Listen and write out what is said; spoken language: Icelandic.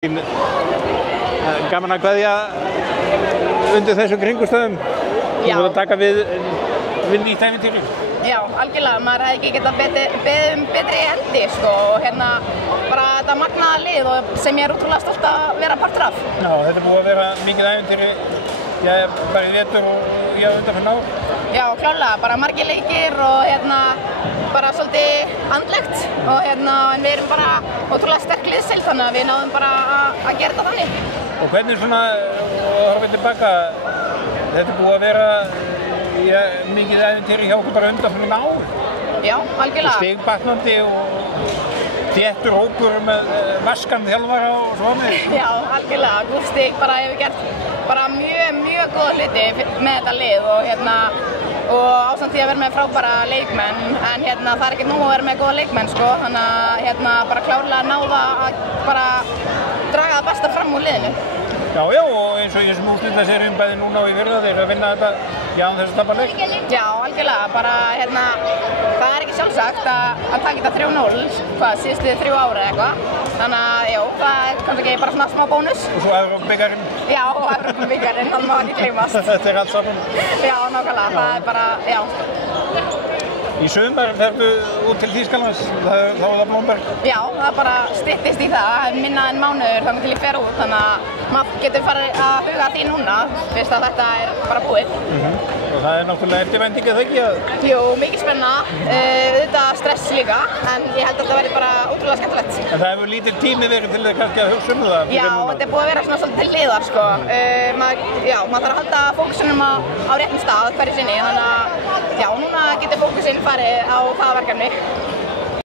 Gaman að kveðja undir þessum kringumstæðum. Þú voru að taka við nýtt ævintýri. Já, algjörlega. Maður hefði ekki getað beðið betri endi, sko. Og bara þetta magnaða lið og sem ég útrúlega stolt að vera partur af. Já, þetta búið að vera mikið ævintýri, bara í vetur og undanfarna ár. Já, klárlega. Bara margir leikir og bara svolítið andlegt og en við erum bara ótrúlega sterk liðsheild þannig að við náðum bara að gera þetta þannig. Og hvernig svona, og horfum tilbaka, þetta búið að vera mikið ævintýri hjá okkur bara undanfarna ár? Já, algjörlega. Stigbatnandi og þéttur hópur með vaskan þjálfara og svona. Já, algjörlega. Gústi bara hefur gert bara mjög góða hluti með þetta lið og ásamt því að vera með frábæra leikmenn en það er ekkert nóg að vera með góða leikmenn, sko, þannig að bara klárlega náða að bara draga það besta fram úr liðinu. Já, og eins og í þessum úrslitaseríum bæði núna og í fyrra þeir að vinna þetta án þess að tapa leik. Já, algjörlega, bara það er ekki sjálfsagt að taka þetta 3-0, síðustu 3 ára eða eitthvað, þannig að já, það er kannski ekki bara svona smá bónus. Og svo Evrópubikarinn. Já, og Evrópubikarinn, hann má ekki gleymast. Þetta er allt saman. Já, nákvæmlega, það er bara, já. Í sumar ferðu út til Þýskalands, þá er það Blómberg. Já, það bara styttist í það, minna en mánuður þannig til ég fer út, þannig að maður getur farið að huga því núna, fyrst að þetta er bara búið. Og það er náttúrulega eftirvænting, eða ekki? Jú, mikið spenna, auðvitað stress líka, en ég held að þetta verði bara ótrúlega skemmtilegt. En það hefur lítill tími verið til kannski að hugsa það? Já, þetta er búið að vera svona svolítið til liðar, sko. Maður þarf að halda fókusunum á réttum stað hverju sinni, þannig að já, núna getur fókusinn farið á það verkefni.